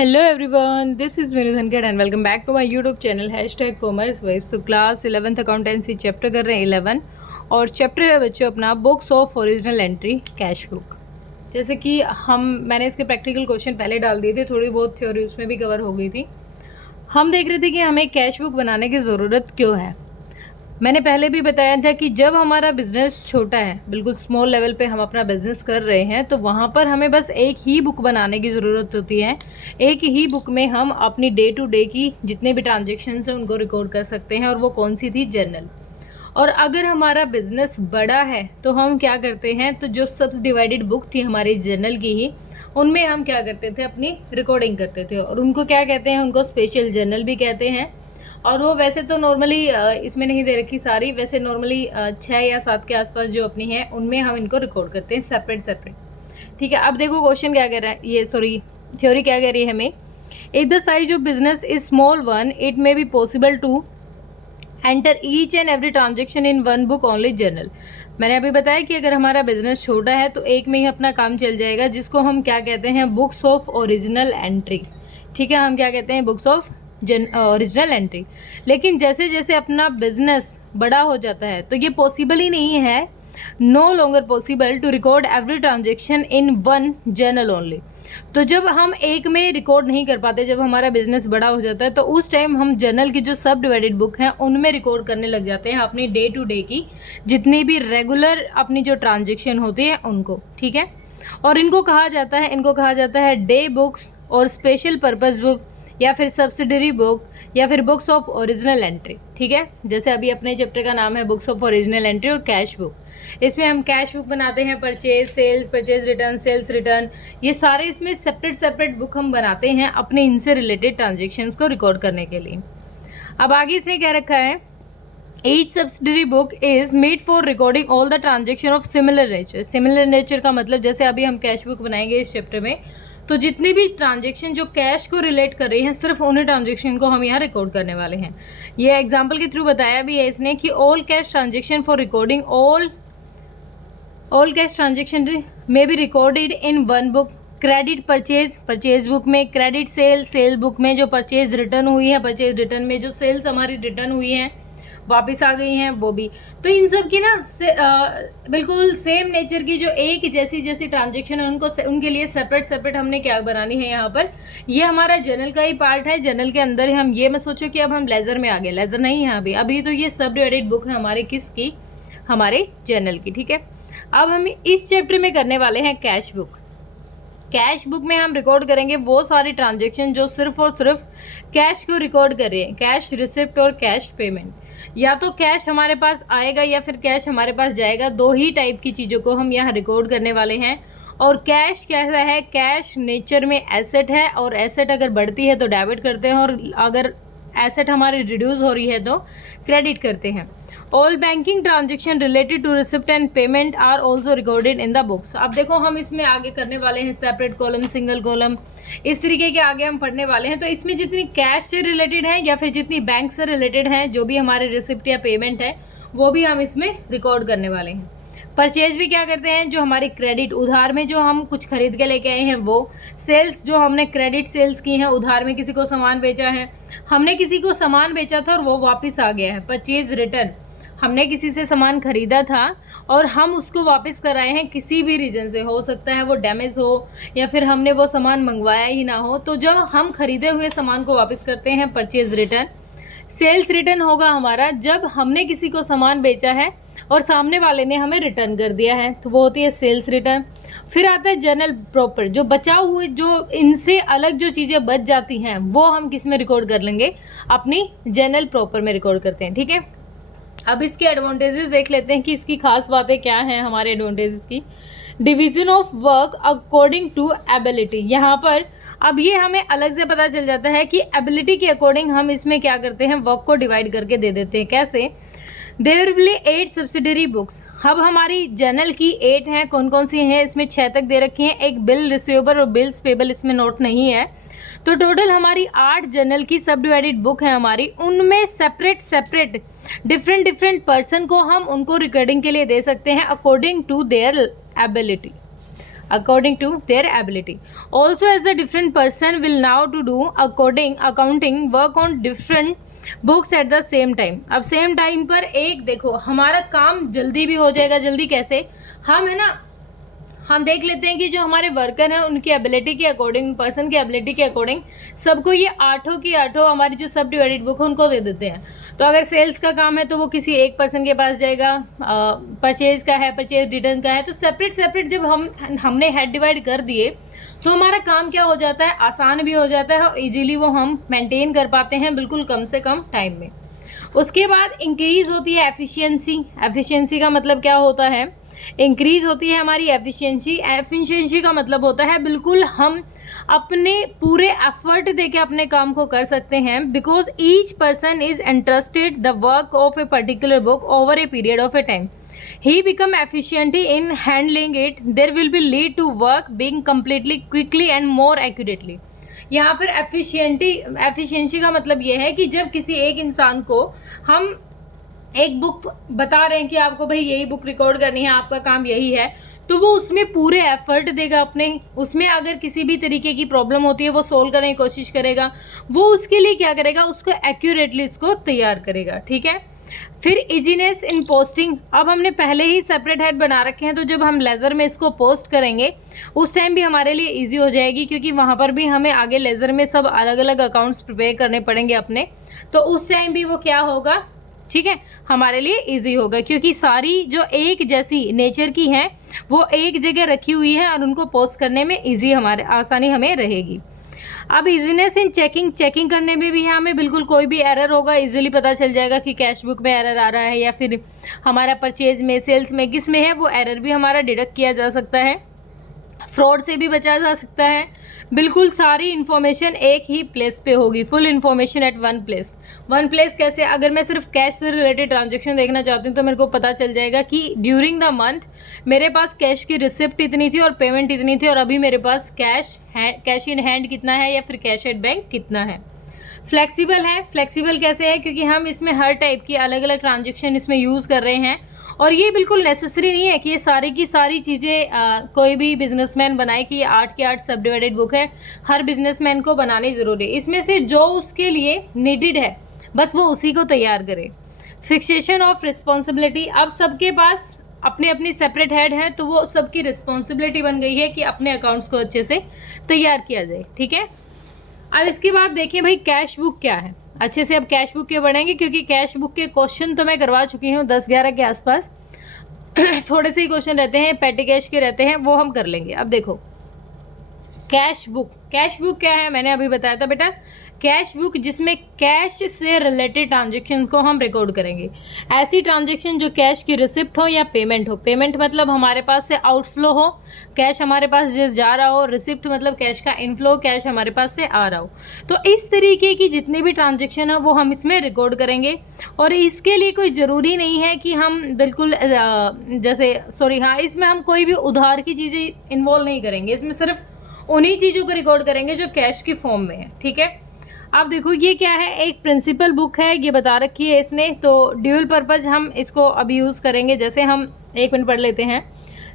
Hello everyone, this is मेरी Dhankhar and welcome back to my YouTube channel #commerce vibes. तो class 11th accountancy chapter कर रहे हैं 11 और चैप्टर है बच्चों अपना books of original entry cash book. जैसे कि मैंने इसके प्रैक्टिकल क्वेश्चन पहले डाल दिए थे, थोड़ी बहुत थ्योरी उसमें भी कवर हो गई थी। हम देख रहे थे कि हमें कैश बुक बनाने की ज़रूरत क्यों है। मैंने पहले भी बताया था कि जब हमारा बिज़नेस छोटा है, बिल्कुल स्मॉल लेवल पे हम अपना बिज़नेस कर रहे हैं, तो वहाँ पर हमें बस एक ही बुक बनाने की ज़रूरत होती है। एक ही बुक में हम अपनी डे टू डे की जितने भी ट्रांजेक्शन्स हैं उनको रिकॉर्ड कर सकते हैं, और वो कौन सी थी, जर्नल। और अगर हमारा बिज़नेस बड़ा है तो हम क्या करते हैं, तो जो सब डिवाइडेड बुक थी हमारी जर्नल की ही, उनमें हम क्या करते थे, अपनी रिकॉर्डिंग करते थे। और उनको क्या कहते हैं, उनको स्पेशल जर्नल भी कहते हैं। और वो वैसे तो नॉर्मली इसमें नहीं दे रखी सारी, वैसे नॉर्मली 6 या 7 के आसपास जो अपनी है उनमें हम इनको रिकॉर्ड करते हैं सेपरेट। ठीक है, अब देखो क्वेश्चन क्या कह रहा है, ये थ्योरी क्या कह रही है हमें। If the size of business is small one, it may be possible to enter each and every transaction in one book only journal. मैंने अभी बताया कि अगर हमारा बिजनेस छोटा है तो एक में ही अपना काम चल जाएगा, जिसको हम क्या कहते हैं, बुक्स ऑफ ओरिजिनल एंट्री। ठीक है, हम क्या कहते हैं, बुक्स ऑफ ओरिजिनल एंट्री। लेकिन जैसे जैसे अपना बिजनेस बड़ा हो जाता है तो ये पॉसिबल ही नहीं है, no longer possible to record every transaction in one journal only. तो जब हम एक में रिकॉर्ड नहीं कर पाते, जब हमारा बिजनेस बड़ा हो जाता है, तो उस टाइम हम जर्नल की जो सब डिवाइडेड बुक हैं उनमें रिकॉर्ड करने लग जाते हैं अपनी डे टू डे की जितनी भी रेगुलर अपनी जो ट्रांजेक्शन होती है उनको। ठीक है, और इनको कहा जाता है डे बुक्स और स्पेशल पर्पस बुक या फिर सब्सिडरी बुक या फिर बुक्स ऑफ ओरिजिनल एंट्री। ठीक है, जैसे अभी अपने चैप्टर का नाम है बुक्स ऑफ ओरिजिनल एंट्री और कैश बुक। इसमें हम कैश बुक बनाते हैं, purchase sales, purchase return, sales return, ये सारे इसमें सेपरेट बुक हम बनाते हैं अपने इनसे रिलेटेड ट्रांजेक्शन्स को रिकॉर्ड करने के लिए। अब आगे इसमें क्या रखा है, each subsidiary book is made for recording all the transaction of similar nature. Similar nature का मतलब, जैसे अभी हम कैश बुक बनाएंगे इस चैप्टर में, तो जितनी भी ट्रांजेक्शन जो कैश को रिलेट कर रही हैं, सिर्फ उन्हीं ट्रांजेक्शन को हम यहाँ रिकॉर्ड करने वाले हैं। ये एग्जांपल के थ्रू बताया भी है इसने कि all cash transaction for recording all cash transaction में be recorded in one book. Credit purchase book में, क्रेडिट सेल बुक में जो परचेज रिटर्न हुई है, परचेज रिटर्न में जो सेल्स हमारी रिटर्न हुई हैं, वापस आ गई हैं, वो भी। तो इन सब की ना बिल्कुल सेम नेचर की जो एक जैसी ट्रांजेक्शन है उनको उनके लिए सेपरेट हमने क्या बनानी है यहाँ पर। ये हमारा जर्नल का ही पार्ट है। जर्नल के अंदर हम ये मत सोचो कि अब हम लेजर में आ गए, लेजर नहीं है अभी तो ये सब डिवाइडेड बुक है हमारे किसकी, हमारे जर्नल की। ठीक है, अब हम इस चैप्टर में करने वाले हैं कैश बुक। कैश बुक में हम रिकॉर्ड करेंगे वो सारी ट्रांजेक्शन जो सिर्फ और सिर्फ कैश को रिकॉर्ड कर रहे हैं, कैश रिसिप्ट और कैश पेमेंट। या तो कैश हमारे पास आएगा या फिर कैश हमारे पास जाएगा, दो ही टाइप की चीज़ों को हम यहाँ रिकॉर्ड करने वाले हैं। और कैश कैसा है, कैश नेचर में एसेट है, और एसेट अगर बढ़ती है तो डेबिट करते हैं, और अगर एसेट हमारी रिड्यूस हो रही है तो क्रेडिट करते हैं। All banking transaction related to receipt and payment are also recorded in the books. अब देखो हम इसमें आगे करने वाले हैं सेपरेट कॉलम, सिंगल कॉलम, इस तरीके के आगे हम पढ़ने वाले हैं। तो इसमें जितनी कैश से रिलेटेड है या फिर जितनी बैंक से रिलेटेड है, जो भी हमारे रिसिप्ट या पेमेंट है, वो भी हम इसमें रिकॉर्ड करने वाले हैं। परचेज भी क्या करते हैं, जो हमारी क्रेडिट उधार में जो हम कुछ खरीद के लेके आए हैं वो। सेल्स, जो हमने क्रेडिट सेल्स की हैं, उधार में किसी को सामान बेचा है, हमने किसी को सामान बेचा था और वो वापस आ गया है। परचेज रिटर्न, हमने किसी से सामान खरीदा था और हम उसको वापस कराए हैं किसी भी रीज़न से, हो सकता है वो डैमेज हो या फिर हमने वो सामान मंगवाया ही ना हो, तो जब हम खरीदे हुए सामान को वापस करते हैं, परचेज रिटर्न। सेल्स रिटर्न होगा हमारा जब हमने किसी को सामान बेचा है और सामने वाले ने हमें रिटर्न कर दिया है, तो वो होती है सेल्स रिटर्न। फिर आता है जनरल प्रॉपर, जो बचा हुए, जो इनसे अलग जो चीज़ें बच जाती हैं वो हम किस में रिकॉर्ड कर लेंगे, अपनी जनरल प्रॉपर में रिकॉर्ड करते हैं। ठीक है, अब इसके एडवांटेजेस देख लेते हैं कि इसकी खास बातें क्या हैं हमारे एडवांटेजेस की। Division of work according to ability, यहाँ पर अब ये हमें अलग से पता चल जाता है कि एबिलिटी के अकॉर्डिंग हम इसमें क्या करते हैं, वर्क को डिवाइड करके दे देते हैं। कैसे, there will be 8 subsidiary books. अब हमारी जर्नल की 8 हैं, कौन कौन सी हैं, इसमें 6 तक दे रखी हैं, एक बिल रिसीवेबल और बिल्स पेबल इसमें नोट नहीं है। तो टोटल हमारी 8 जर्नल की सब डिवाइडेड बुक है हमारी, उनमें सेपरेट डिफरेंट पर्सन को हम उनको रिकॉर्डिंग के लिए दे सकते हैं according to their ability. according to their ability. Also, as the different person will now to do accounting work on different books at the same time. अब सेम टाइम पर एक देखो हमारा काम जल्दी भी हो जाएगा. जल्दी कैसे, हम है ना, हम देख लेते हैं कि जो हमारे वर्कर हैं उनकी एबिलिटी के अकॉर्डिंग, पर्सन की एबिलिटी के अकॉर्डिंग सबको ये 8 की 8 हमारी जो सब डिवाइडेड बुक है उनको दे देते हैं. तो अगर सेल्स का काम है तो वो किसी एक पर्सन के पास जाएगा, परचेज का है, परचेज रिटर्न का है, तो सेपरेट जब हमने हेड डिवाइड कर दिए तो हमारा काम क्या हो जाता है, आसान भी हो जाता है और इजीली वो हम मेंटेन कर पाते हैं बिल्कुल कम से कम टाइम में. उसके बाद इंक्रीज होती है एफिशिएंसी का मतलब क्या होता है, इंक्रीज होती है हमारी एफिशिएंसी का मतलब होता है बिल्कुल हम अपने पूरे एफर्ट देके अपने काम को कर सकते हैं. Because each person is interested the work of a particular book over a period of A time. He become efficient in handling it. There will be lead to work being completely quickly and more accurately. यहाँ पर efficiency का मतलब ये है कि जब किसी एक इंसान को हम एक बुक बता रहे हैं कि आपको भाई यही बुक रिकॉर्ड करनी है, आपका काम यही है, तो वो उसमें पूरे एफर्ट देगा अपने. उसमें अगर किसी भी तरीके की प्रॉब्लम होती है वो सोल्व करने की कोशिश करेगा. वो उसके लिए क्या करेगा, उसको एक्यूरेटली उसको तैयार करेगा. ठीक है. फिर इजीनेस इन पोस्टिंग. अब हमने पहले ही सेपरेट हेड बना रखे हैं तो जब हम लेज़र में इसको पोस्ट करेंगे उस टाइम भी हमारे लिए इजी हो जाएगी, क्योंकि वहाँ पर भी हमें आगे लेज़र में सब अलग अलग अकाउंट्स प्रिपेयर करने पड़ेंगे अपने. तो उस टाइम भी वो क्या होगा, ठीक है, हमारे लिए इजी होगा, क्योंकि सारी जो एक जैसी नेचर की हैं वो एक जगह रखी हुई है और उनको पोस्ट करने में इजी आसानी हमें रहेगी. अब इजीनेस इन चेकिंग करने में भी हमें बिल्कुल कोई भी एरर होगा इजीली पता चल जाएगा कि कैश बुक में एरर आ रहा है या फिर हमारा परचेज में, सेल्स में, किस में है, वो एरर भी हमारा डिडक्ट किया जा सकता है. फ्रॉड से भी बचा जा सकता है. बिल्कुल सारी इन्फॉर्मेशन एक ही प्लेस पे होगी, full information at one place. कैसे, अगर मैं सिर्फ कैश से रिलेटेड ट्रांजेक्शन देखना चाहती हूँ तो मेरे को पता चल जाएगा कि ड्यूरिंग द मंथ मेरे पास कैश की रिसिप्ट इतनी थी और पेमेंट इतनी थी और अभी मेरे पास कैश इन हैंड कितना है या फिर कैश एट बैंक कितना है. फ्लेक्सिबल है. फ्लेक्सिबल कैसे है, क्योंकि हम इसमें हर टाइप की अलग अलग ट्रांजेक्शन इसमें यूज़ कर रहे हैं और ये बिल्कुल नेसेसरी नहीं है कि ये सारी की सारी चीज़ें कोई भी बिजनेसमैन बनाए कि ये 8 की 8 सब डिवाइडेड बुक है. हर बिजनेसमैन को बनानी ज़रूरी है. इसमें से जो उसके लिए नीडेड है बस वो उसी को तैयार करे. Fixation of responsibility. अब सबके पास अपनी अपनी सेपरेट हेड है तो वो सबकी रिस्पॉन्सिबिलिटी बन गई है कि अपने अकाउंट्स को अच्छे से तैयार किया जाए. ठीक है. अब इसके बाद देखिए भाई कैश बुक क्या है. अच्छे से अब कैश बुक के बढ़ेंगे, क्योंकि कैश बुक के क्वेश्चन तो मैं करवा चुकी हूँ 10-11 के आसपास. थोड़े से ही क्वेश्चन रहते हैं, पेटी कैश के रहते हैं, वो हम कर लेंगे. अब देखो कैश बुक क्या है, मैंने अभी बताया था बेटा. कैश बुक जिसमें कैश से रिलेटेड ट्रांजेक्शन को हम रिकॉर्ड करेंगे. ऐसी ट्रांजेक्शन जो कैश की रिसिप्ट हो या पेमेंट हो. पेमेंट मतलब हमारे पास से आउटफ्लो हो, कैश हमारे पास जा रहा हो. रिसिप्ट मतलब कैश का इनफ्लो, कैश हमारे पास से आ रहा हो. तो इस तरीके की जितने भी ट्रांजेक्शन है वो हम इसमें रिकॉर्ड करेंगे. और इसके लिए कोई ज़रूरी नहीं है कि हम बिल्कुल इसमें हम कोई भी उधार की चीज़ें इन्वॉल्व नहीं करेंगे. इसमें सिर्फ उन्हीं चीज़ों को रिकॉर्ड करेंगे जो कैश की फॉर्म में है. ठीक है. अब देखो ये क्या है, एक प्रिंसिपल बुक है, ये बता रखी है इसने. तो ड्यूल पर्पज़ हम इसको अभी यूज़ करेंगे. जैसे हम 1 मिनट पढ़ लेते हैं.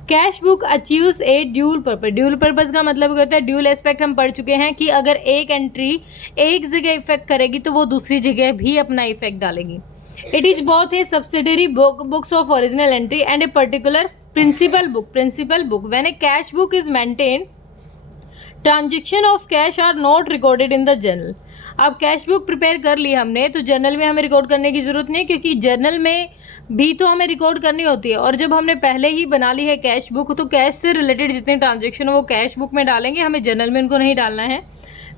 कैश बुक अचीव्स ए ड्यूल पर्पज़. ड्यूल पर्पज़ का मतलब क्या होता है, ड्यूल एस्पेक्ट हम पढ़ चुके हैं कि अगर एक एंट्री एक जगह इफेक्ट करेगी तो वो दूसरी जगह भी अपना इफेक्ट डालेगी. It is both a subsidiary books of original entry and a particular principal book. When a cash book is maintain, transaction of cash are not recorded in the journal. अब cash book prepare कर ली हमने तो journal में हमें record करने की ज़रूरत नहीं है, क्योंकि जर्नल में भी तो हमें रिकॉर्ड करनी होती है. और जब हमने पहले ही बना ली है कैश बुक तो कैश से रिलेटेड जितने ट्रांजेक्शन हो वो कैश बुक में डालेंगे, हमें जर्नल में उनको नहीं डालना है.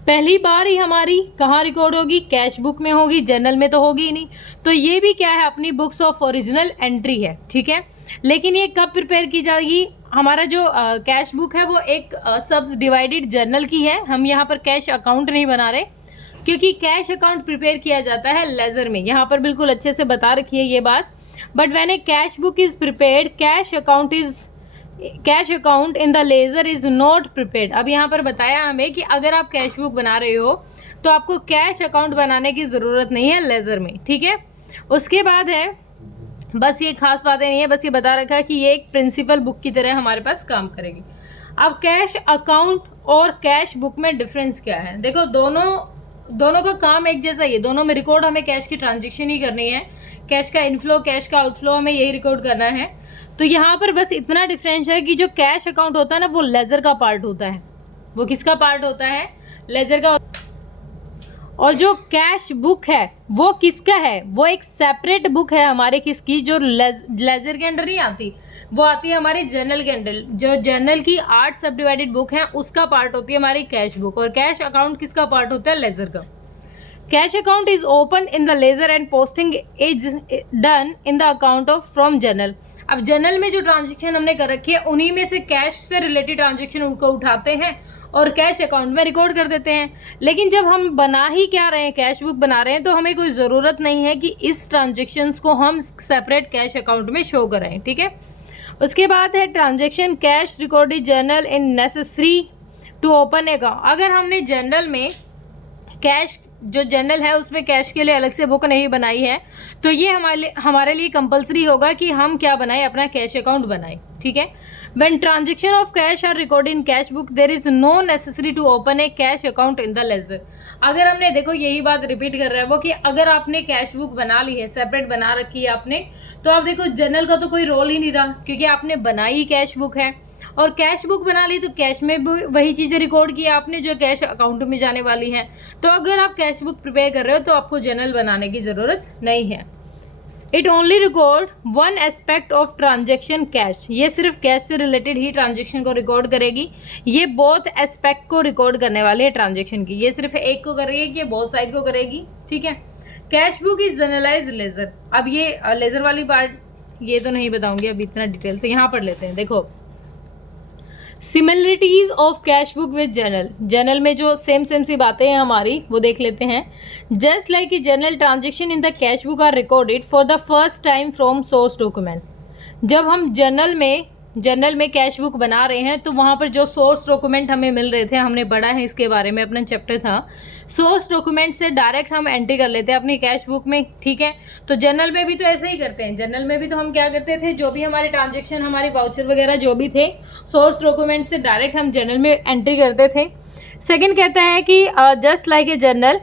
पहली बार ही हमारी कहाँ रिकॉर्ड होगी, कैश बुक में होगी, जर्नल में तो होगी ही नहीं. तो ये भी क्या है, अपनी बुक्स ऑफ ओरिजिनल एंट्री है. ठीक है. लेकिन ये कब प्रिपेयर की जाएगी, हमारा जो कैश बुक है वो एक सब डिवाइडेड जर्नल की है. हम यहाँ पर कैश अकाउंट नहीं बना रहे, क्योंकि कैश अकाउंट प्रिपेयर किया जाता है लेज़र में. यहाँ पर बिल्कुल अच्छे से बता रखी है ये बात. But when a cash book is prepared, cash account in the laser is not prepared. अब यहाँ पर बताया हमें कि अगर आप कैश बुक बना रहे हो तो आपको कैश अकाउंट बनाने की ज़रूरत नहीं है लेज़र में. ठीक है. उसके बाद है, बस ये खास बातें नहीं है, बस ये बता रखा है कि ये एक प्रिंसिपल बुक की तरह हमारे पास काम करेगी. अब कैश अकाउंट और कैश बुक में डिफरेंस क्या है? देखो दोनों का काम एक जैसा ही है, दोनों में रिकॉर्ड हमें कैश की ट्रांजेक्शन ही करनी है, कैश का इनफ्लो कैश का आउटफ्लो हमें यही रिकॉर्ड करना है। तो यहाँ पर बस इतना डिफरेंस है कि जो कैश अकाउंट होता है ना वो लेजर का पार्ट होता है। वो किसका पार्ट होता है? लेजर का। और जो कैश बुक है वो किसका है? वो एक सेपरेट बुक है हमारे किसकी, जो लेजर के अंडर नहीं आती, वो आती है हमारी जर्नल के अंडर। जो जर्नल की 8 सब डिवाइडेड बुक है उसका पार्ट होती है हमारी कैश बुक। और कैश अकाउंट किसका पार्ट होता है? लेजर का। Cash account is open in the ledger and posting is done in the account of from journal. अब जर्नल में जो ट्रांजेक्शन हमने कर रखी है उन्हीं में से कैश से रिलेटेड ट्रांजेक्शन उनको उठाते हैं और कैश अकाउंट में रिकॉर्ड कर देते हैं। लेकिन जब हम बना ही क्या रहे हैं, कैश बुक बना रहे हैं, तो हमें कोई ज़रूरत नहीं है कि इस ट्रांजेक्शन्स को हम सेपरेट कैश अकाउंट में शो कराएं। ठीक है। उसके बाद है transaction cash recorded journal in necessary to open account. अगर हमने जर्नल में कैश जो जर्नल है उसमें कैश के लिए अलग से बुक नहीं बनाई है तो ये हमारे लिए कंपलसरी होगा कि हम क्या बनाएं, अपना कैश अकाउंट बनाएं। ठीक है। When transaction of cash are recorded in cash book there is no necessity to open a cash account in the ledger. अगर हमने, देखो यही बात रिपीट कर रहा है वो, कि अगर आपने कैश बुक बना ली है, सेपरेट बना रखी है आपने, तो आप देखो जर्नल का तो कोई रोल ही नहीं रहा क्योंकि आपने बनाई कैश बुक है। और कैश बुक बना ली तो कैश में वही चीज़ें रिकॉर्ड की आपने जो कैश अकाउंट में जाने वाली हैं। तो अगर आप कैश बुक प्रिपेयर कर रहे हो तो आपको जर्नल बनाने की ज़रूरत नहीं है। It only record one aspect of transaction cash. ये सिर्फ कैश से रिलेटेड ही ट्रांजेक्शन को रिकॉर्ड करेगी। ये बोथ एस्पेक्ट को रिकॉर्ड करने वाली है ट्रांजेक्शन की। ये सिर्फ एक को कर रही है कि बोथ साइड को करेगी। ठीक है। Cash book is journalise ledger. अब ये लेजर वाली पार्ट ये तो नहीं बताऊंगी अभी इतना डिटेल से, यहाँ पढ़ लेते हैं। देखो similarities of cash book with journal. Journal में जो सेम सी बातें हैं हमारी वो देख लेते हैं। Just like a journal transaction in the cash book are recorded for the first time from source document. जब हम जर्नल में कैश बुक बना रहे हैं तो वहाँ पर जो सोर्स डॉक्यूमेंट हमें मिल रहे थे, हमने पढ़ा है इसके बारे में, अपना चैप्टर था, सोर्स डॉक्यूमेंट से डायरेक्ट हम एंट्री कर लेते हैं अपनी कैश बुक में। ठीक है। तो जर्नल में भी तो ऐसे ही करते हैं। जर्नल में भी तो हम क्या करते थे, जो भी हमारे ट्रांजेक्शन, हमारे वाउचर वगैरह जो भी थे, सोर्स डॉक्यूमेंट से डायरेक्ट हम जर्नल में एंट्री करते थे। सेकेंड कहता है कि just like a journal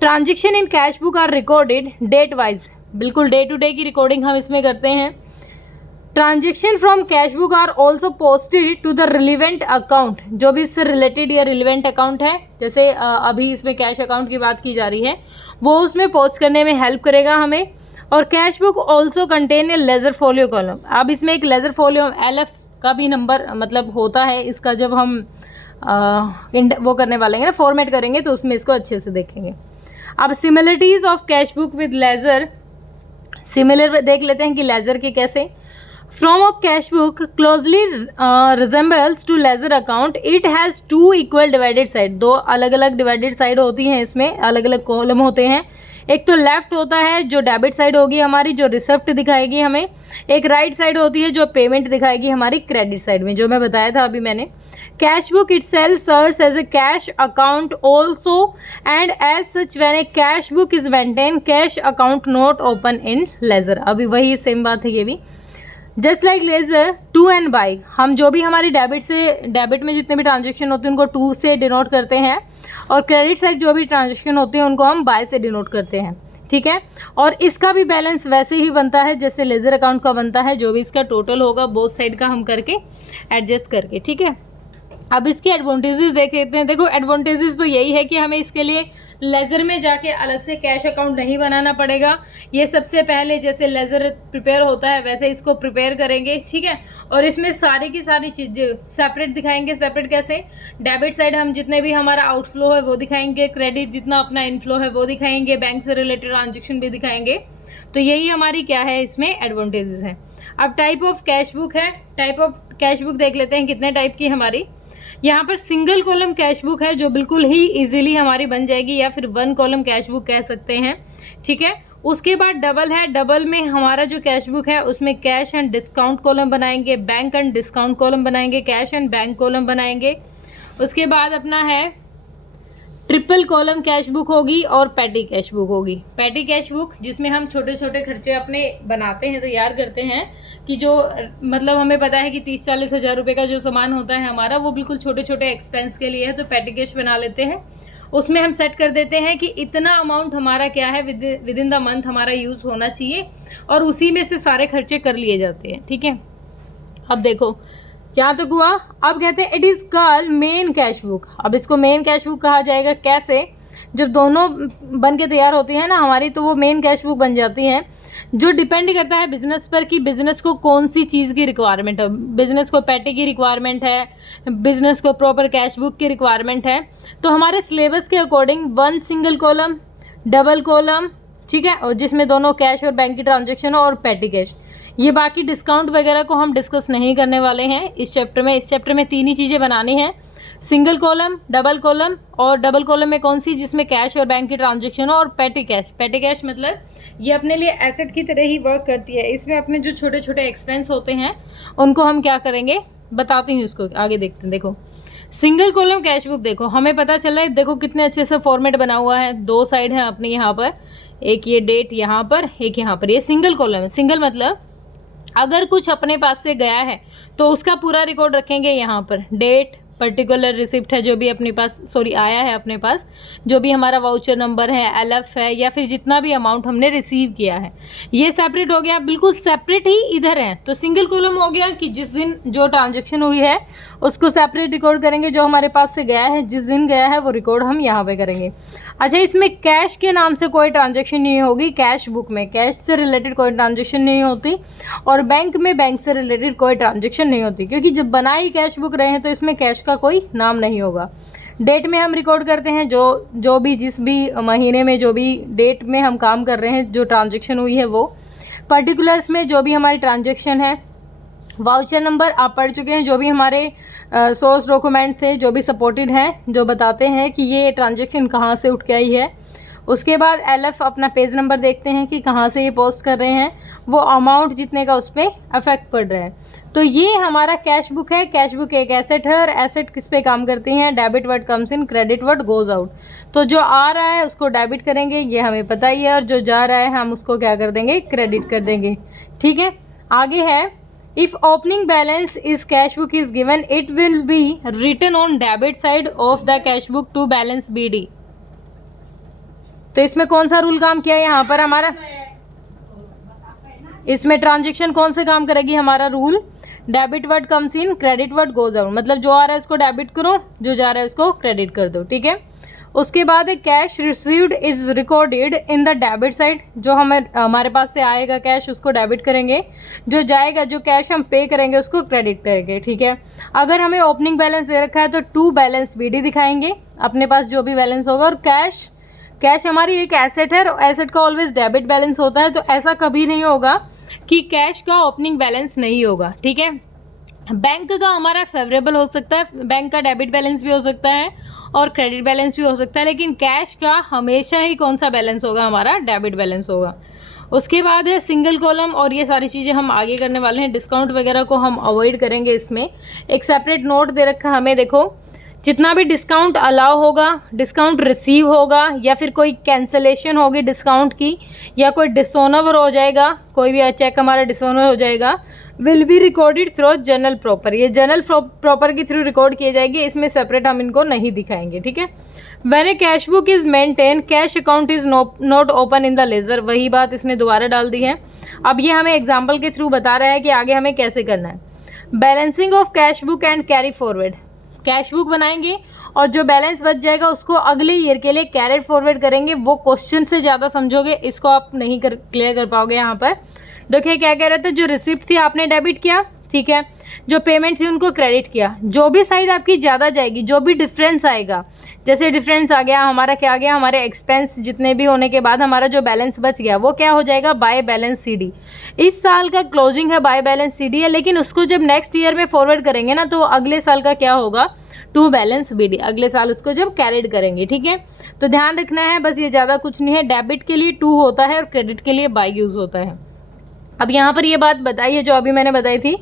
transaction in cash book are recorded date wise. बिल्कुल डे टू डे की रिकॉर्डिंग हम इसमें करते हैं। Transaction from cash book are also posted to the relevant account. जो भी इससे रिलेटेड या रिलीवेंट अकाउंट है, जैसे अभी इसमें कैश अकाउंट की बात की जा रही है, वो उसमें पोस्ट करने में हेल्प करेगा हमें। और cash book also contain a ledger folio column. अब इसमें एक लेजर फोलियो LF का भी नंबर मतलब होता है इसका, जब हम वो करने वाले हैं ना, फॉर्मेट करेंगे तो उसमें इसको अच्छे से देखेंगे। अब similarities of cash book with ledger, similar देख लेते हैं कि लेजर के कैसे। From a cash book closely resembles to ledger account. It has two equal divided side. दो अलग अलग डिवाइडेड साइड होती हैं, इसमें अलग अलग कॉलम होते हैं। एक तो लेफ्ट होता है जो डेबिट साइड होगी हमारी, जो रिसिप्ट दिखाएगी हमें। एक राइट साइड होती है जो पेमेंट दिखाएगी हमारी क्रेडिट साइड में, जो मैं बताया था अभी मैंने। Cash book itself serves as a cash account also and as such when a cash book is maintained cash account not open in ledger। अभी वही सेम बात है ये भी। Just like ledger to and by, हम जो भी हमारी डेबिट में जितने भी ट्रांजेक्शन होते हैं उनको टू से डिनोट करते हैं, और क्रेडिट साइड जो भी ट्रांजेक्शन होते हैं उनको हम बाय से डिनोट करते हैं। ठीक है। और इसका भी बैलेंस वैसे ही बनता है जैसे लेजर अकाउंट का बनता है, जो भी इसका टोटल होगा बोथ साइड का हम करके एडजस्ट करके। ठीक है। अब इसके एडवांटेजेस देख लेते हैं। देखो एडवांटेजेस तो यही है कि हमें इसके लिए लेजर में जाके अलग से कैश अकाउंट नहीं बनाना पड़ेगा। ये सबसे पहले जैसे लेजर प्रिपेयर होता है वैसे इसको प्रिपेयर करेंगे। ठीक है। और इसमें सारी की सारी चीज़ें सेपरेट दिखाएंगे। सेपरेट कैसे? डेबिट साइड हम जितने भी हमारा आउटफ्लो है वो दिखाएंगे, क्रेडिट जितना अपना इनफ्लो है वो दिखाएंगे, बैंक से रिलेटेड ट्रांजेक्शन भी दिखाएंगे। तो यही हमारी क्या है, इसमें एडवांटेजेस हैं। अब टाइप ऑफ कैश बुक है। टाइप ऑफ कैश बुक देख लेते हैं कितने टाइप की हमारी। यहाँ पर सिंगल कॉलम कैश बुक है जो बिल्कुल ही इजीली हमारी बन जाएगी, या फिर वन कॉलम कैश बुक कह सकते हैं। ठीक है। उसके बाद डबल है। डबल में हमारा जो कैश बुक है उसमें कैश एंड डिस्काउंट कॉलम बनाएंगे, बैंक एंड डिस्काउंट कॉलम बनाएंगे, कैश एंड बैंक कॉलम बनाएंगे। उसके बाद अपना है ट्रिपल कॉलम कैश बुक होगी और पैटी कैश बुक होगी। पैटी कैश बुक जिसमें हम छोटे छोटे खर्चे अपने बनाते हैं, तैयार करते हैं, कि जो मतलब हमें पता है कि 30-40 हज़ार रुपये का जो सामान होता है हमारा, वो बिल्कुल छोटे छोटे एक्सपेंस के लिए है, तो पैटी कैश बना लेते हैं। उसमें हम सेट कर देते हैं कि इतना अमाउंट हमारा क्या है विद इन द मंथ हमारा यूज़ होना चाहिए, और उसी में से सारे खर्चे कर लिए जाते हैं। ठीक है, अब देखो क्या तक हुआ। अब कहते हैं it is called main cash book. अब इसको मेन कैश बुक कहा जाएगा। कैसे? जब दोनों बन के तैयार होती है ना हमारी, तो वो मेन कैश बुक बन जाती है, जो डिपेंड करता है बिजनेस पर कि बिजनेस को कौन सी चीज़ की रिक्वायरमेंट है। बिजनेस को पैटी की रिक्वायरमेंट है, बिजनेस को प्रॉपर कैश बुक की रिक्वायरमेंट है। तो हमारे सिलेबस के according 1 single column, double column, ठीक है, और जिसमें दोनों कैश और बैंक की ट्रांजेक्शन हो, और पैटी कैश। ये बाकी डिस्काउंट वगैरह को हम डिस्कस नहीं करने वाले हैं इस चैप्टर में। इस चैप्टर में 3 ही चीज़ें बनानी हैं, सिंगल कॉलम, डबल कॉलम, और डबल कॉलम में कौन सी, जिसमें कैश और बैंक की ट्रांजेक्शन हो, और पैटी कैश। पैटी कैश मतलब ये अपने लिए एसेट की तरह ही वर्क करती है। इसमें अपने जो छोटे छोटे एक्सपेंस होते हैं उनको हम क्या करेंगे बताती हूँ, उसको आगे देखते हैं। देखो सिंगल कॉलम कैश बुक, देखो हमें पता चला है, देखो कितने अच्छे से फॉर्मेट बना हुआ है। 2 साइड है अपने यहाँ पर, एक ये डेट यहाँ पर, एक यहाँ पर। ये सिंगल कॉलम है। सिंगल मतलब अगर कुछ अपने पास से गया है तो उसका पूरा रिकॉर्ड रखेंगे यहाँ पर। डेट, पर्टिकुलर रिसिप्ट है जो भी अपने पास, सॉरी आया है अपने पास, जो भी हमारा वाउचर नंबर है, एलएफ है, या फिर जितना भी अमाउंट हमने रिसीव किया है, ये सेपरेट हो गया, बिल्कुल सेपरेट ही इधर है। तो सिंगल कॉलम हो गया कि जिस दिन जो ट्रांजेक्शन हुई है उसको सेपरेट रिकॉर्ड करेंगे, जो हमारे पास से गया है, जिस दिन गया है वो रिकॉर्ड हम यहाँ पे करेंगे। अच्छा, इसमें कैश के नाम से कोई ट्रांजेक्शन नहीं होगी। कैश बुक में कैश से रिलेटेड कोई ट्रांजेक्शन नहीं होती, और बैंक में बैंक से रिलेटेड कोई ट्रांजेक्शन नहीं होती, क्योंकि जब बनाई कैश बुक रहे हैं तो इसमें कैश का कोई नाम नहीं होगा। डेट में हम रिकॉर्ड करते हैं जो भी जिस भी महीने में जो भी डेट में हम काम कर रहे हैं, जो ट्रांजेक्शन हुई है वो। पर्टिकुलर्स में जो भी हमारी ट्रांजेक्शन है। वाउचर नंबर आप पढ़ चुके हैं, जो भी हमारे सोर्स डॉक्यूमेंट थे, जो भी सपोर्टेड हैं, जो बताते हैं कि ये ट्रांजेक्शन कहाँ से उठ के आई है। उसके बाद एलएफ अपना पेज नंबर देखते हैं कि कहाँ से ये पोस्ट कर रहे हैं, वो अमाउंट जितने का उस पर अफेक्ट पड़ रहा है। तो ये हमारा कैश बुक है। कैश बुक एक एसेट है, और एसेट किस पे काम करती हैं? Debit word comes in, credit word goes out. तो जो आ रहा है उसको डेबिट करेंगे, ये हमें पता ही है, और जो जा रहा है हम उसको क्या कर देंगे? क्रेडिट कर देंगे। ठीक है, आगे है If opening balance is cash book is given, it will be written on debit side of the cash book to balance BD। तो इसमें कौन सा रूल काम किया है यहाँ पर हमारा? इसमें ट्रांजेक्शन कौन से काम करेगी? हमारा rule debit word comes in, credit word goes out. मतलब जो आ रहा है उसको डेबिट करो, जो जा रहा है उसको क्रेडिट कर दो। ठीक है, उसके बाद cash received is recorded in the debit side. जो हमारे पास से आएगा कैश उसको डेबिट करेंगे, जो जाएगा, जो कैश हम पे करेंगे उसको क्रेडिट करेंगे। ठीक है, अगर हमें ओपनिंग बैलेंस दे रखा है तो टू बैलेंस बीडी दिखाएंगे, अपने पास जो भी बैलेंस होगा। और कैश हमारी एक एसेट है, और एसेट का ऑलवेज डेबिट बैलेंस होता है, तो ऐसा कभी नहीं होगा कि कैश का ओपनिंग बैलेंस नहीं होगा। ठीक है, बैंक का हमारा फेवरेबल हो सकता है, बैंक का डेबिट बैलेंस भी हो सकता है और क्रेडिट बैलेंस भी हो सकता है, लेकिन कैश का हमेशा ही कौन सा बैलेंस होगा? हमारा डेबिट बैलेंस होगा। उसके बाद है सिंगल कॉलम, और ये सारी चीज़ें हम आगे करने वाले हैं। डिस्काउंट वगैरह को हम अवॉइड करेंगे। इसमें एक सेपरेट नोट दे रखा हमें, देखो जितना भी डिस्काउंट अलाउ होगा, डिस्काउंट रिसीव होगा, या फिर कोई कैंसलेशन होगी डिस्काउंट की, या कोई डिसऑनर हो जाएगा, कोई भी चेक हमारा डिसऑनर हो जाएगा, will be recorded through journal proper. ये जनरल प्रॉपर के थ्रू रिकॉर्ड किए जाएंगे, इसमें सेपरेट हम इनको नहीं दिखाएंगे। ठीक है, when a cash book is maintain, cash account is not open in the ledger. वही बात इसने दोबारा डाल दी है। अब ये हमें एग्जाम्पल के थ्रू बता रहा है कि आगे हमें कैसे करना है। Balancing of cash book and carry forward. Cash book बनाएंगे और जो बैलेंस बच जाएगा उसको अगले ईयर के लिए कैरेट फॉरवर्ड करेंगे। वो क्वेश्चन से ज़्यादा समझोगे, इसको आप नहीं क्लियर कर पाओगे। यहाँ पर देखिए क्या कह रहे थे, जो रिसिप्ट थी आपने डेबिट किया, ठीक है, जो पेमेंट थी उनको क्रेडिट किया। जो भी साइड आपकी ज़्यादा जाएगी, जो भी डिफरेंस आएगा, जैसे डिफरेंस आ गया हमारा, क्या आ गया, हमारे एक्सपेंस जितने भी होने के बाद हमारा जो बैलेंस बच गया वो क्या हो जाएगा? By balance CD. इस साल का क्लोजिंग है, बाय बैलेंस सीडी है, लेकिन उसको जब नेक्स्ट ईयर में फॉरवर्ड करेंगे ना, तो अगले साल का क्या होगा? To balance BD. अगले साल उसको जब कैरिड करेंगे। ठीक है, तो ध्यान रखना है, बस ये ज़्यादा कुछ नहीं है। डेबिट के लिए टू होता है और क्रेडिट के लिए बाय यूज़ होता है। अब यहाँ पर ये बात बताई है जो अभी मैंने बताई थी,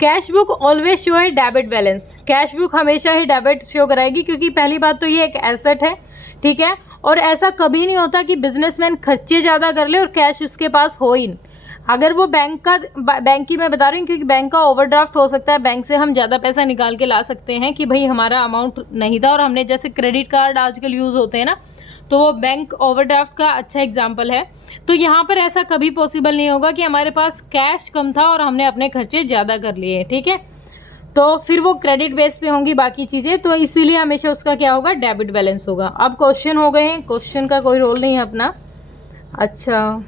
कैश बुक ऑलवेज शो है डेबिट बैलेंस। कैश बुक हमेशा ही डेबिट शो कराएगी, क्योंकि पहली बात तो ये एक एसेट है, ठीक है। और ऐसा कभी नहीं होता कि बिजनेसमैन खर्चे ज़्यादा कर ले और कैश उसके पास हो ही नहीं। अगर वो बैंक की मैं बता रही हूँ क्योंकि बैंक का ओवरड्राफ्ट हो सकता है, बैंक से हम ज़्यादा पैसा निकाल के ला सकते हैं कि भाई हमारा अमाउंट नहीं था और हमने, जैसे क्रेडिट कार्ड आजकल यूज़ होते हैं ना, तो वो बैंक ओवरड्राफ्ट का अच्छा एग्जाम्पल है। तो यहाँ पर ऐसा कभी पॉसिबल नहीं होगा कि हमारे पास कैश कम था और हमने अपने खर्चे ज़्यादा कर लिए, ठीक है। तो फिर वो क्रेडिट बेस पे होंगी बाकी चीज़ें, तो इसीलिए हमेशा उसका क्या होगा, डेबिट बैलेंस होगा। अब क्वेश्चन हो गए हैं, क्वेश्चन का कोई रोल नहीं है अपना। अच्छा,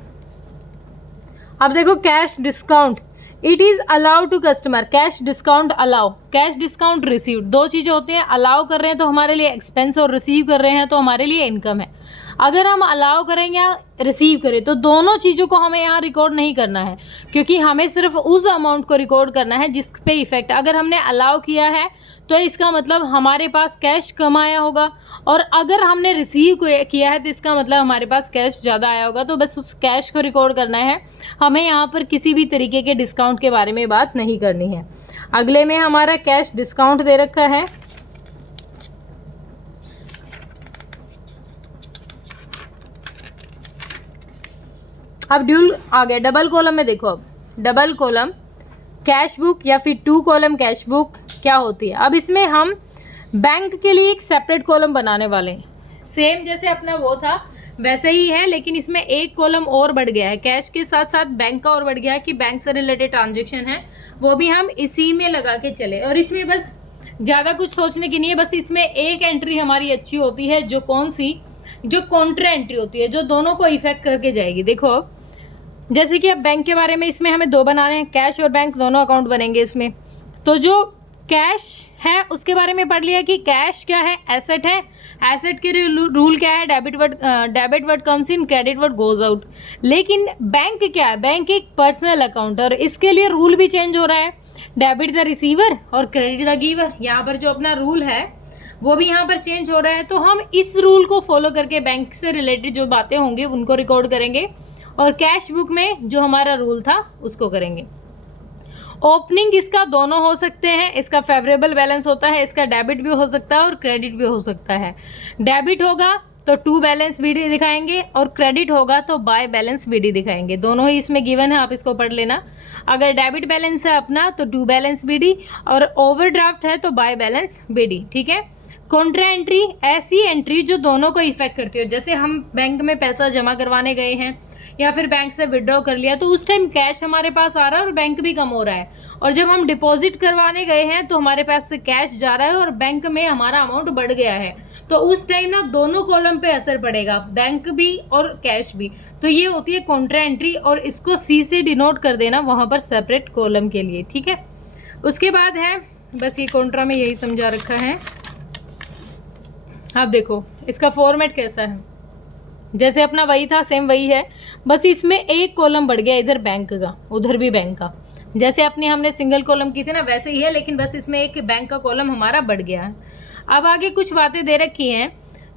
अब देखो cash discount, it is allow to customer, cash discount allow, cash discount receive, दो चीज़ें होती हैं। अलाउ कर रहे हैं तो हमारे लिए एक्सपेंस और रिसीव कर रहे हैं तो हमारे लिए इनकम है। अगर हम अलाउ करें या रिसीव करें तो दोनों चीज़ों को हमें यहाँ रिकॉर्ड नहीं करना है, क्योंकि हमें सिर्फ उस अमाउंट को रिकॉर्ड करना है जिस पे इफेक्ट। अगर हमने अलाउ किया है तो इसका मतलब हमारे पास कैश कम आया होगा, और अगर हमने रिसीव किया है तो इसका मतलब हमारे पास कैश ज़्यादा आया होगा। तो बस उस कैश को रिकॉर्ड करना है, हमें यहाँ पर किसी भी तरीके के डिस्काउंट के बारे में बात नहीं करनी है। अगले में हमारा कैश डिस्काउंट दे रखा है। अब ड्यूल आ गया डबल कॉलम में। देखो अब डबल कॉलम कैश बुक या फिर 2 कॉलम कैश बुक क्या होती है। अब इसमें हम बैंक के लिए एक सेपरेट कॉलम बनाने वाले हैं। सेम जैसे अपना वो था वैसे ही है, लेकिन इसमें एक कॉलम और बढ़ गया है। कैश के साथ साथ बैंक का और बढ़ गया है कि बैंक से रिलेटेड ट्रांजेक्शन है वो भी हम इसी में लगा के चले। और इसमें बस ज़्यादा कुछ सोचने की नहीं है, बस इसमें एक एंट्री हमारी अच्छी होती है, जो कौन सी, जो कॉन्ट्रा एंट्री होती है, जो दोनों को इफेक्ट करके जाएगी। देखो अब जैसे कि अब बैंक के बारे में इसमें हमें 2 बनाने हैं, कैश और बैंक दोनों अकाउंट बनेंगे इसमें। तो जो कैश है उसके बारे में पढ़ लिया कि कैश क्या है, एसेट है। एसेट के रूल क्या है, debit word comes in, credit word goes out. लेकिन बैंक क्या है, बैंक एक पर्सनल अकाउंट, और इसके लिए रूल भी चेंज हो रहा है, डेबिट द रिसीवर और क्रेडिट द गिवर। यहाँ पर जो अपना रूल है वो भी यहाँ पर चेंज हो रहा है। तो हम इस रूल को फॉलो करके बैंक से रिलेटेड जो बातें होंगी उनको रिकॉर्ड करेंगे, और कैश बुक में जो हमारा रूल था उसको करेंगे। ओपनिंग इसका दोनों हो सकते हैं, इसका फेवरेबल बैलेंस होता है, इसका डेबिट भी हो सकता है और क्रेडिट भी हो सकता है। डेबिट होगा तो टू बैलेंस बीडी दिखाएंगे, और क्रेडिट होगा तो बाय बैलेंस बीडी दिखाएंगे। दोनों ही इसमें गिवन है, आप इसको पढ़ लेना। अगर डेबिट बैलेंस है अपना तो टू बैलेंस बीडी, और ओवरड्राफ्ट है तो बाय बैलेंस बीडी, ठीक है। कॉन्ट्रा एंट्री ऐसी एंट्री जो दोनों को इफेक्ट करती हो, जैसे हम बैंक में पैसा जमा करवाने गए हैं या फिर बैंक से विड्रॉ कर लिया, तो उस टाइम कैश हमारे पास आ रहा है और बैंक भी कम हो रहा है। और जब हम डिपॉजिट करवाने गए हैं तो हमारे पास से कैश जा रहा है और बैंक में हमारा अमाउंट बढ़ गया है, तो उस टाइम ना दोनों कॉलम पे असर पड़ेगा, बैंक भी और कैश भी। तो ये होती है कॉन्ट्रा एंट्री, और इसको सी से डिनोट कर देना वहाँ पर सेपरेट कॉलम के लिए, ठीक है। उसके बाद है, बस ये कॉन्ट्रा में यही समझा रखा है। अब देखो इसका फॉर्मेट कैसा है, जैसे अपना वही था सेम वही है, बस इसमें एक कॉलम बढ़ गया, इधर बैंक का उधर भी बैंक का। जैसे अपनी हमने सिंगल कॉलम की थी ना वैसे ही है, लेकिन बस इसमें एक बैंक का कॉलम हमारा बढ़ गया है। अब आगे कुछ बातें दे रखी हैं,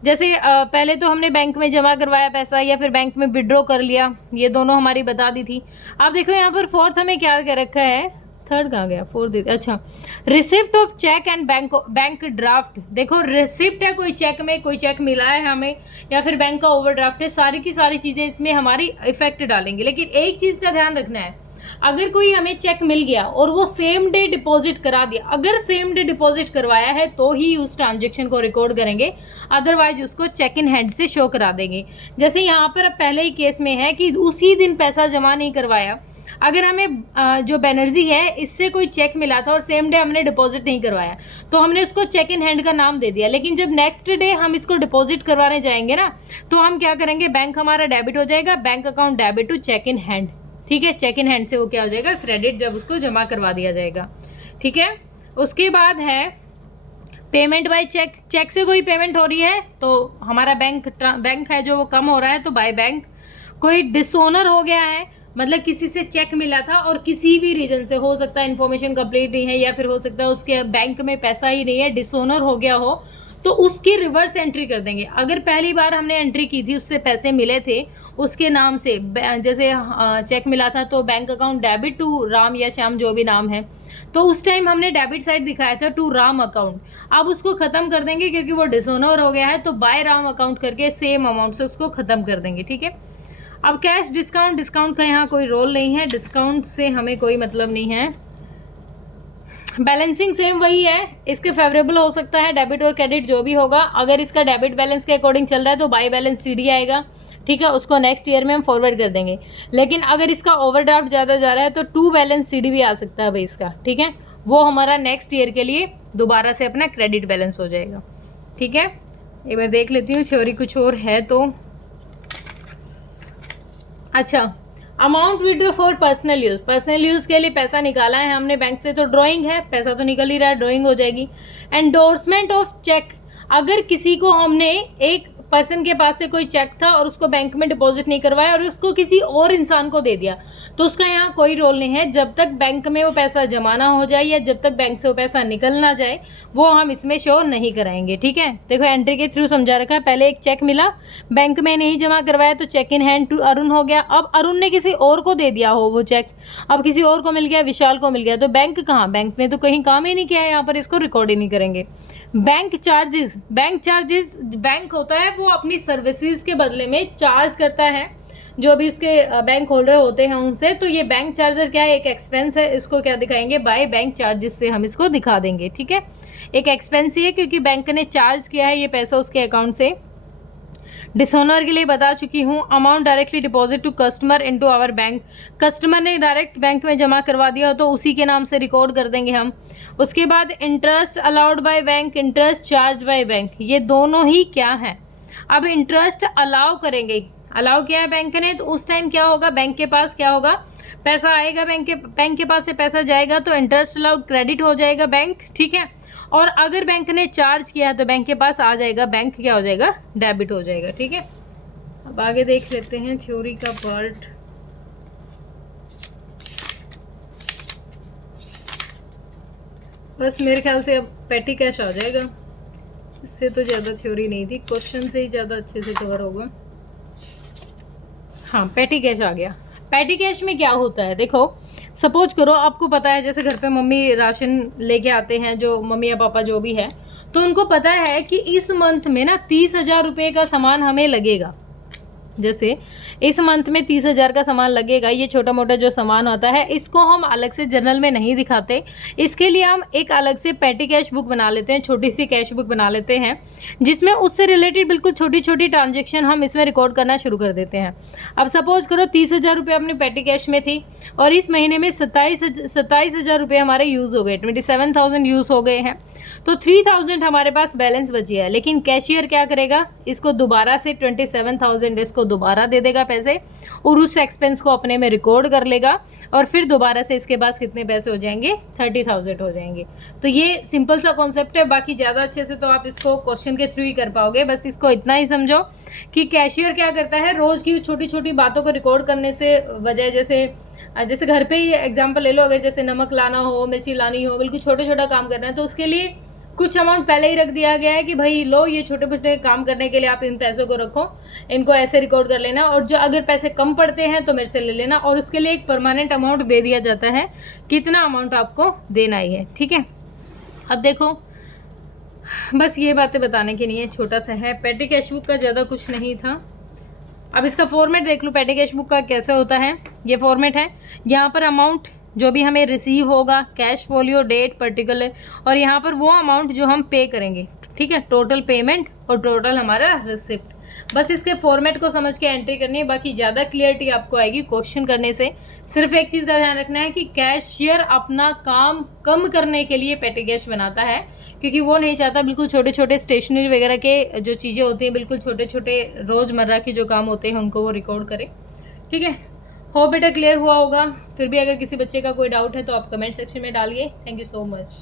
जैसे पहले तो हमने बैंक में जमा करवाया पैसा या फिर बैंक में विड्रॉ कर लिया, ये दोनों हमारी बता दी थी। अब देखो यहाँ पर फोर्थ हमें क्या कह रखा है, थर्ड कहाँ गया, फोर्थ, अच्छा, receipt of cheque and bank draft. देखो रिसिप्ट है, कोई चेक में कोई चेक मिला है हमें, या फिर बैंक का ओवरड्राफ्ट है, सारी की सारी चीज़ें इसमें हमारी इफेक्ट डालेंगी। लेकिन एक चीज़ का ध्यान रखना है, अगर कोई हमें चेक मिल गया और वो सेम डे डिपॉजिट करा दिया, अगर सेम डे डिपॉजिट करवाया है तो ही उस ट्रांजेक्शन को रिकॉर्ड करेंगे, अदरवाइज उसको चेक इन हैंड से शो करा देंगे। जैसे यहाँ पर पहले ही केस में है कि उसी दिन पैसा जमा नहीं करवाया, अगर हमें जो बैनर्जी है इससे कोई चेक मिला था और सेम डे हमने डिपॉजिट नहीं करवाया, तो हमने उसको चेक इन हैंड का नाम दे दिया। लेकिन जब नेक्स्ट डे हम इसको डिपॉजिट करवाने जाएंगे ना, तो हम क्या करेंगे, बैंक हमारा डेबिट हो जाएगा, bank account debit to cheque in hand, ठीक है। चेक इन हैंड से वो क्या हो जाएगा, क्रेडिट, जब उसको जमा करवा दिया जाएगा, ठीक है। उसके बाद है पेमेंट बाय चेक। चेक से कोई पेमेंट हो रही है तो हमारा बैंक है जो वो कम हो रहा है, तो बाय बैंक। कोई डिसओनर हो गया है, मतलब किसी से चेक मिला था और किसी भी रीजन से, हो सकता है इन्फॉर्मेशन कंप्लीट नहीं है या फिर हो सकता है उसके बैंक में पैसा ही नहीं है, डिसओनर हो गया हो, तो उसकी रिवर्स एंट्री कर देंगे। अगर पहली बार हमने एंट्री की थी, उससे पैसे मिले थे उसके नाम से, जैसे चेक मिला था तो bank account debit to Ram या श्याम जो भी नाम है, तो उस टाइम हमने डेबिट साइड दिखाया था टू राम अकाउंट। अब उसको ख़त्म कर देंगे क्योंकि वो डिसऑनर हो गया है, तो बाय राम अकाउंट करके सेम अमाउंट से उसको ख़त्म कर देंगे। ठीक है। अब कैश डिस्काउंट का यहाँ कोई रोल नहीं है, डिस्काउंट से हमें कोई मतलब नहीं है। बैलेंसिंग सेम वही है, इसके फेवरेबल हो सकता है डेबिट और क्रेडिट जो भी होगा। अगर इसका डेबिट बैलेंस के अकॉर्डिंग चल रहा है तो बाई बैलेंस सीडी आएगा। ठीक है, उसको नेक्स्ट ईयर में हम फॉरवर्ड कर देंगे। लेकिन अगर इसका ओवरड्राफ्ट ज़्यादा जा रहा है तो टू बैलेंस सीडी भी आ सकता है भाई इसका। ठीक है, वो हमारा नेक्स्ट ईयर के लिए दोबारा से अपना क्रेडिट बैलेंस हो जाएगा। ठीक है, एक बार देख लेती हूँ थ्योरी कुछ और है तो। अच्छा, amount withdraw for personal use, personal use के लिए पैसा निकाला है हमने बैंक से, तो ड्राइंग है, पैसा तो निकल ही रहा है, ड्राइंग हो जाएगी। एंडोर्समेंट ऑफ चेक, अगर किसी को हमने एक पर्सन के पास से कोई चेक था और उसको बैंक में डिपॉजिट नहीं करवाया और उसको किसी और इंसान को दे दिया, तो उसका यहाँ कोई रोल नहीं है। जब तक बैंक में वो पैसा जमा ना हो जाए या जब तक बैंक से वो पैसा निकल ना जाए, वो हम इसमें शो नहीं कराएंगे। ठीक है, देखो एंट्री के थ्रू समझा रखा है। पहले एक चेक मिला, बैंक में नहीं जमा करवाया तो cheque in hand to Arun हो गया। अब अरुण ने किसी और को दे दिया हो वो चेक, अब किसी और को मिल गया, विशाल को मिल गया, तो बैंक कहाँ, बैंक ने तो कहीं काम ही नहीं किया है, यहाँ पर इसको रिकॉर्ड ही नहीं करेंगे। बैंक चार्जेस, बैंक होता है वो अपनी सर्विसेज के बदले में चार्ज करता है जो भी उसके बैंक होल्डर होते हैं उनसे। तो ये बैंक चार्जर क्या है, एक एक्सपेंस है, इसको क्या दिखाएंगे, बाय बैंक चार्जेस से हम इसको दिखा देंगे। ठीक है, एक एक्सपेंस ही है क्योंकि बैंक ने चार्ज किया है ये पैसा उसके अकाउंट से। डिसऑनर के लिए बता चुकी हूँ। Amount directly deposit to customer into our bank, customer ने डायरेक्ट बैंक में जमा करवा दिया तो उसी के नाम से रिकॉर्ड कर देंगे हम। उसके बाद interest allowed by bank, interest charge by bank, ये दोनों ही क्या है। अब इंटरेस्ट अलाउ करेंगे, अलाउ किया है बैंक ने, तो उस टाइम क्या होगा, बैंक के पास क्या होगा, पैसा आएगा, बैंक के पास से पैसा जाएगा तो इंटरेस्ट अलाउड क्रेडिट हो जाएगा बैंक। ठीक है, और अगर बैंक ने चार्ज किया तो बैंक के पास आ जाएगा, बैंक क्या हो जाएगा, डेबिट हो जाएगा। ठीक है, अब आगे देख लेते हैं थ्योरी का पार्ट। बस मेरे ख्याल से अब पेटी कैश आ जाएगा, इससे तो ज़्यादा थ्योरी नहीं थी, क्वेश्चन से ही ज़्यादा अच्छे से कवर होगा। हाँ, पेटी कैश आ गया। पेटी कैश में क्या होता है, देखो सपोज करो आपको पता है जैसे घर पे मम्मी राशन लेके आते हैं, जो मम्मी या पापा जो भी है, तो उनको पता है कि इस मंथ में ना 30,000 रुपये का सामान हमें लगेगा। जैसे इस मंथ में 30,000 का सामान लगेगा, ये छोटा मोटा जो सामान होता है इसको हम अलग से जर्नल में नहीं दिखाते। इसके लिए हम एक अलग से पेटी कैश बुक बना लेते हैं, छोटी सी कैश बुक बना लेते हैं जिसमें उससे रिलेटेड बिल्कुल छोटी छोटी ट्रांजेक्शन हम इसमें रिकॉर्ड करना शुरू कर देते हैं। अब सपोज करो 30,000 रुपये अपनी पेटी कैश में थी और इस महीने में 27,000 रुपये हमारे यूज़ हो गए, 27,000 यूज़ हो गए हैं, तो 3,000 हमारे पास बैलेंस बची है। लेकिन कैशियर क्या करेगा, इसको दोबारा से 27,000 इसको दोबारा दे देगा पैसे और उस एक्सपेंस को अपने में रिकॉर्ड कर लेगा और फिर दोबारा से इसके पास कितने पैसे हो जाएंगे, 30,000 हो जाएंगे। तो ये सिंपल सा कॉन्सेप्ट है, बाकी ज़्यादा अच्छे से तो आप इसको क्वेश्चन के थ्रू ही कर पाओगे। बस इसको इतना ही समझो कि कैशियर क्या करता है, रोज़ की छोटी छोटी बातों को रिकॉर्ड करने से बजाय, जैसे घर पे ही एग्जांपल ले लो, अगर जैसे नमक लाना हो, मिर्ची लानी हो, बिल्कुल छोटे छोटा काम करना है तो उसके लिए कुछ अमाउंट पहले ही रख दिया गया है कि भाई लो, ये छोटे छोटे काम करने के लिए आप इन पैसों को रखो, इनको ऐसे रिकॉर्ड कर लेना, और जो अगर पैसे कम पड़ते हैं तो मेरे से ले लेना, और उसके लिए एक परमानेंट अमाउंट दे दिया जाता है, कितना अमाउंट आपको देना ही है। ठीक है, अब देखो बस ये बातें बताने के लिए छोटा सा है, पेटी कैश बुक का ज़्यादा कुछ नहीं था। अब इसका फॉर्मेट देख लो, पेटी कैश बुक का कैसे होता है। ये फॉर्मेट है, यहाँ पर अमाउंट जो भी हमें रिसीव होगा, कैश फोलियो, डेट पर्टिकुलर, और यहाँ पर वो अमाउंट जो हम पे करेंगे। ठीक है, टोटल पेमेंट और टोटल हमारा रिसिप्ट। बस इसके फॉर्मेट को समझ के एंट्री करनी है, बाकी ज़्यादा क्लियरिटी आपको आएगी क्वेश्चन करने से। सिर्फ एक चीज़ का ध्यान रखना है कि कैशियर अपना काम कम करने के लिए पेटी कैश बनाता है, क्योंकि वो नहीं चाहता बिल्कुल छोटे छोटे स्टेशनरी वगैरह के जो चीज़ें होती हैं, बिल्कुल छोटे छोटे रोज़मर्रा के जो काम होते हैं उनको वो रिकॉर्ड करे। ठीक है, होप बेटा क्लियर हुआ होगा। फिर भी अगर किसी बच्चे का कोई डाउट है तो आप कमेंट सेक्शन में डालिए। Thank you so much.